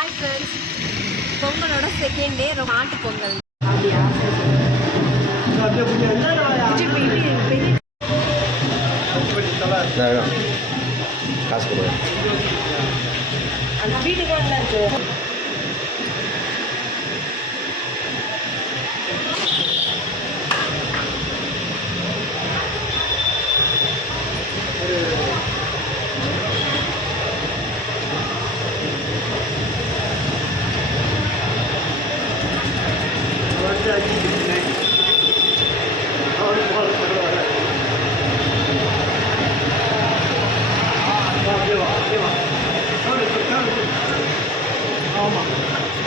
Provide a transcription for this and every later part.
Hi friends, பொங்கலோட second day மாட்டு பொங்கல். காசு கொடுங்க. அந்த வீட்டுக்கு இருக்கு.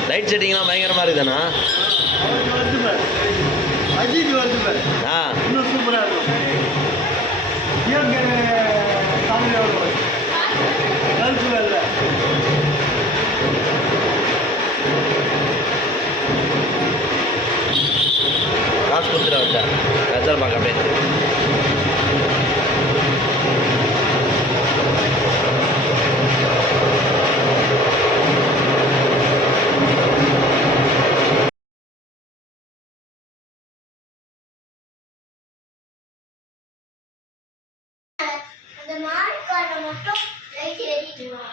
லைட் செட்டிங்லாம் பயங்கரமாக இருக்குதாண்ணா? ஆ இன்னும் சூப்பராக இருக்கும். காசு கொடுத்துட வச்சா கஜல் பார்க்க அப்படியே அந்த மார்க்கார மட்டும் லைட் ஏறிடுவா.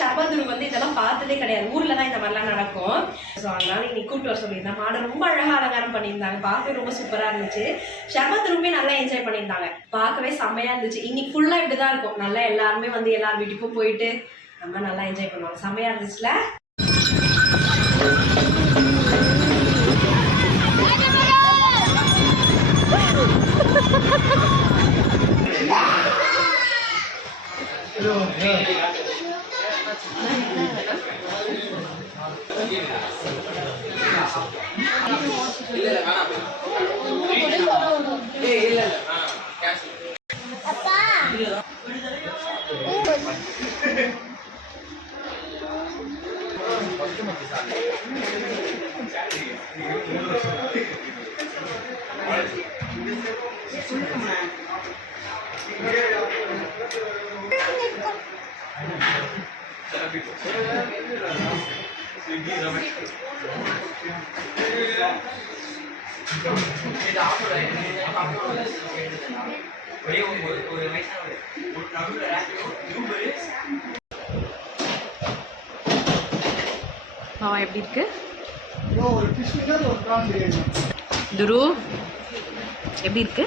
சர்பதுரு வந்து இதெல்லாம் பார்த்ததே கிடையாது. ஊர்ல தான் இந்த மாதிரிலாம் நடக்கும். ஸோ அதனால இன்னைக்கு கூட்டு வர சொல்லியிருந்தேன். மாடு ரொம்ப அழகா அலங்காரம் பண்ணியிருந்தாங்க. பார்க்கவே ரொம்ப சூப்பரா இருந்துச்சு. சர்பதுருமே நல்லா என்ஜாய் பண்ணியிருந்தாங்க. பார்க்கவே செம்மையா இருந்துச்சு. இன்னைக்கு ஃபுல்லா இப்படிதான் இருக்கும். நல்லா எல்லாருமே வந்து எல்லார் வீட்டுக்கும் போயிட்டு நம்ம நல்லா என்ஜாய் பண்ணுவாங்க. செம்மையா இருந்துச்சுல. மாமா எப்படி இருக்கு? துரு எப்படி இருக்கு?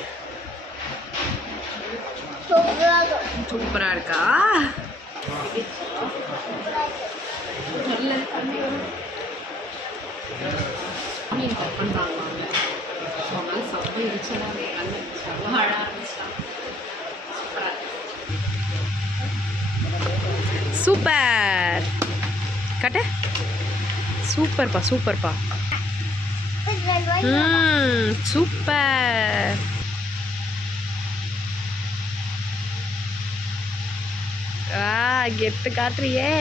சூப்பரா இருக்கா? சூப்பர் கட்ட சூப்பர்ப்பா சூப்பர்ப்பா. சூப்பர். கெத்து காட்டுறியே.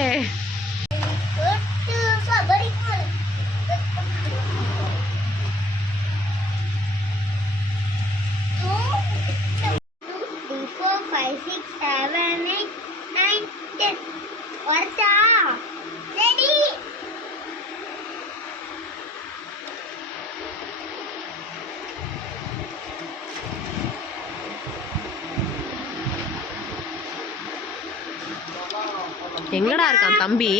எங்கடா இருக்கான் தம்பி?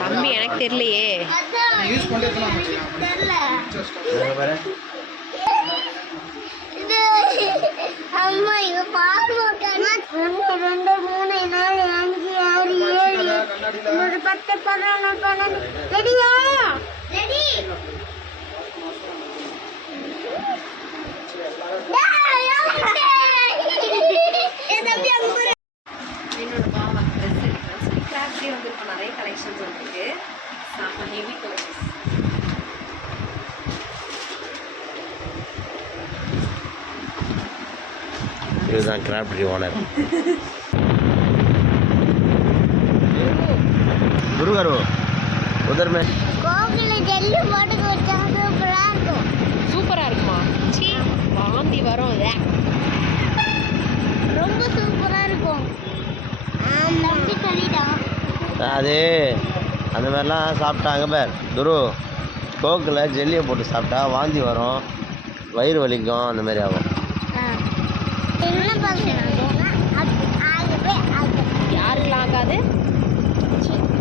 தம்பி எனக்கு தெரியலையே. அம்மா இவ பாருங்க. 1 2 3 4 5 6 7 10 11 12 ரெடியா? ரெடி. என்னோட பாவா ட்ரெஸ் கிராஃப்ட்லயே வந்து இப்போ நிறைய கலெக்ஷன் கலெக்ஷன்ஸ் வந்துருக்கு. செம்ம ஹெவி பர்ச்சேஸ். இதுதான் கிராஃப்ட் ஓனர் गुरु करो उधर में கோகில ஜெல்லி போட்டு வச்சா சூப்பரா இருக்கும். சூப்பரா இருக்குமா? சீ வாந்தி வரும். ரொம்ப சூப்பரா இருக்கும். தம்பி சொல்லிடா. அது அந்த மாதிரிலாம் சாப்பிட்டாங்க பேர் குரு கோக்கில் ஜெல்லியை போட்டு சாப்பிட்டா வாந்தி வரும், வயிறு வலிக்கும், அந்த மாதிரி ஆகும். என்ன பார்க்குறாங்க அது ஆகவே ஆகும். யாருக்கெல்லாம் ஆகாது?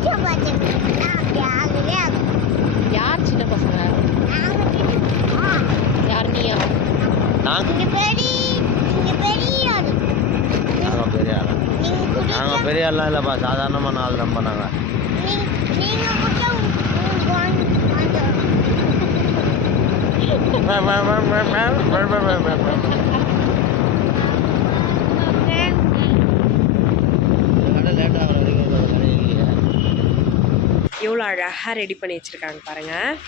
சின்ன பசங்க அப்படி ஆகவே ஆகும். யார் சின்ன பசங்க? யார் நீயா? நீங்க பெரிய ஆளு. நாங்கள் பெரிய ஆளா? நாங்கள் பெரிய ஆள்லாம் இல்லைப்பா, சாதாரணமாக 4 ரன் பண்ணாங்க. நீங்க மட்டும் எவ்வளோ அழகாக ரெடி பண்ணி வச்சுருக்காங்க பாருங்கள்.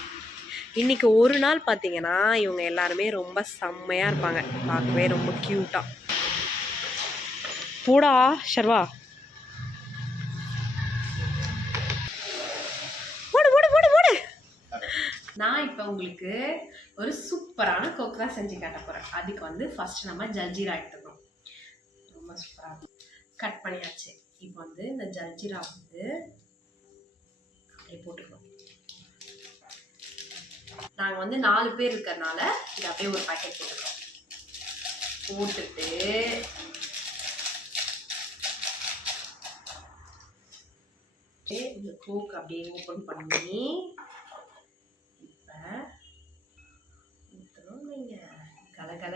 இன்றைக்கி ஒரு நாள் பார்த்தீங்கன்னா இவங்க எல்லாருமே ரொம்ப செம்மையாக இருப்பாங்க, பார்க்கவே ரொம்ப க்யூட்டாக. போடா ஷர்வா, போடு போடு போடு போடு. நான் இப்போ உங்களுக்கு ஒரு சூப்பரான கோக் தான் செஞ்சு காட்ட போகிறேன். அதுக்கு வந்து ஃபஸ்ட்டு நம்ம ஜல்ஜீரா எடுத்துக்கணும். ரொம்ப சூப்பராக கட் பண்ணியாச்சு. இப்போ வந்து இந்த ஜல்ஜீரா வந்து அப்படியே போட்டுக்கணும். நாங்கள் வந்து 4 பேர் இருக்கிறதுனால இது அப்படியே ஒரு பாக்கெட் போட்டுக்கிறோம். போட்டுட்டு இந்த கோக் அப்படியே ஓப்பன் பண்ணி இப்போ ஊற்றணும். நீங்கள் கல கல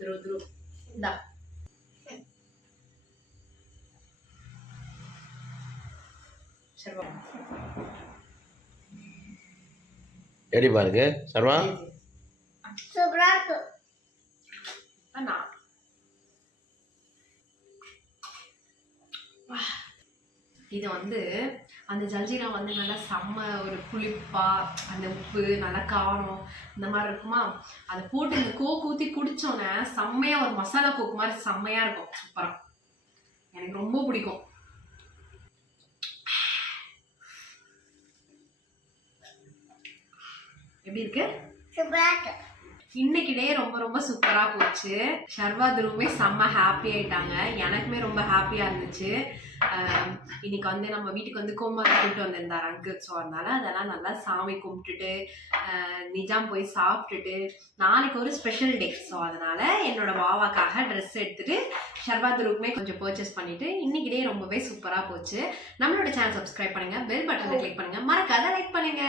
துரு இந்தா சர்வா எப்படி பாருங்க சர்வா, சூப்பரா இருக்கும். அண்ணா இது வந்து அந்த ஜல்ஜீரா வந்து நல்லா செம்ம ஒரு புளிப்பா, அந்த உப்பு நல்லா காரம் இந்த மாதிரி இருக்குமா, அதை போட்டு இந்த கோக் ஊற்றி குடித்தோன்னே செம்மையாக ஒரு மசாலா கோக் மாதிரி செம்மையாக இருக்கும். சூப்பராக எனக்கு ரொம்ப பிடிக்கும். எப்படி இருக்கு? சூப்பரா இருக்கு. இன்னைக்கு டே ரொம்ப ரொம்ப சூப்பராக போச்சு. ஷர்வா துருவுமே செம்ம ஹாப்பி ஆயிட்டாங்க, எனக்குமே ரொம்ப ஹாப்பியாக இருந்துச்சு. இன்னைக்கு வந்து நம்ம வீட்டுக்கு வந்து கோமாரி கூப்பிட்டு வந்திருந்தார் அங்கு. ஸோ அதனால அதெல்லாம் நல்லா சாமி கும்பிட்டுட்டு நிஜாம் போய் சாப்பிட்டுட்டு நாளைக்கு ஒரு ஸ்பெஷல் டே. ஸோ அதனால என்னோட பாவாக்காக ட்ரெஸ் எடுத்துட்டு ஷர்வா துருவுக்குமே கொஞ்சம் பர்ச்சேஸ் பண்ணிட்டு இன்னைக்கு டே ரொம்பவே சூப்பராக போச்சு. நம்மளோட சேனல் சப்ஸ்கிரைப் பண்ணுங்க, பெல் பட்டனை கிளிக் பண்ணுங்க, மறக்காத லைக் பண்ணுங்க.